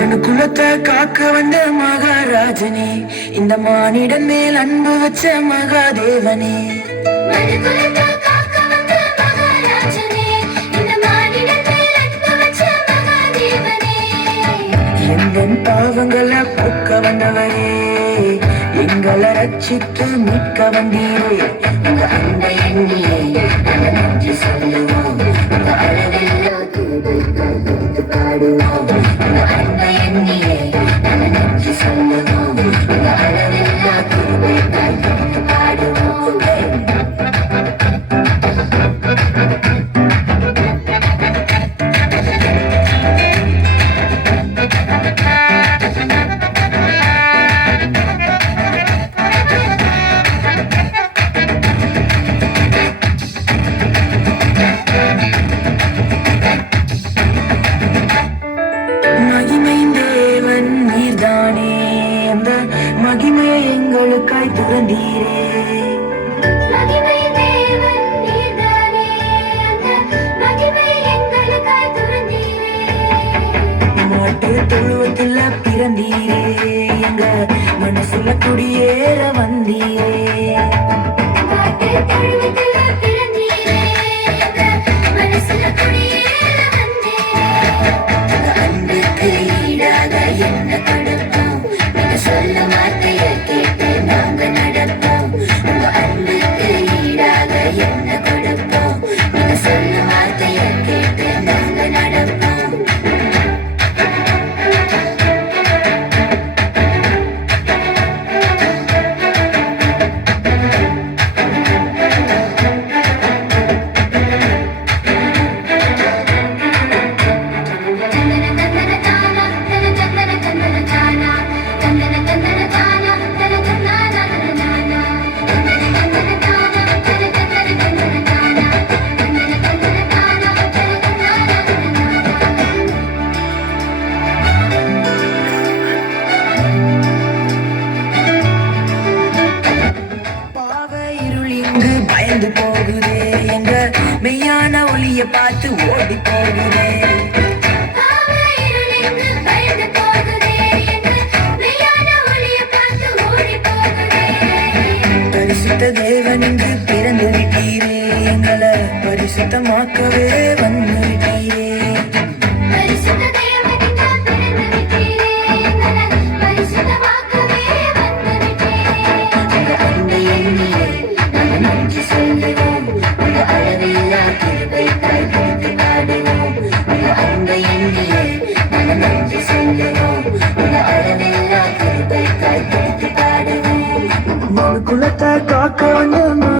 மனு குலத்தை காக்க வந்த மகாராஜனே, இந்த மானிடன் மேல் அன்பு வச்ச மகாதேவனே. எங்கள் பாவங்களை போக்க வந்தவரே, எங்களை ரட்சித்து மீட்க வந்தீரே. உங்க அன்பை எண்ணியே நன்றி சொல்லுவோம், உங்க அளவில்லா கிருபைக்கு பாடுவோம். உங்க அன்பை எண்ணியே நன்றி சொல்லுவோம், உங்க அளவில்லா கிருபைக்கு பாடுவோம். மகிமையை எங்களுக்காய் துறந்தீரே, மாட்டு தொழுவத்துல பிறந்தீரே, எங்க மனசுல குடியேற வந்தீரே. அன்புக்கு ஈடாக என்ன கொடுப்போம், நீங்க சொல்ல வார்த்தைய கேட்டு நாங்க நடப்போம். உங்க அன்புக்கு ஈடாக என்ன கொடுப்போம், நீங்க சொல்ல வார்த்தைய கேட்டு நாங்க நடப்போம். பயந்து போகுதே, எங்க மெய்யான ஒளிய பார்த்து ஓடி போகுதே. பரிசுத்த தேவன் இங்கு பிறந்து விட்டீரே, எங்களை பரிசுத்தமாக்கவே வந்து விட்டீரே. குலத்தை காக்க வந்து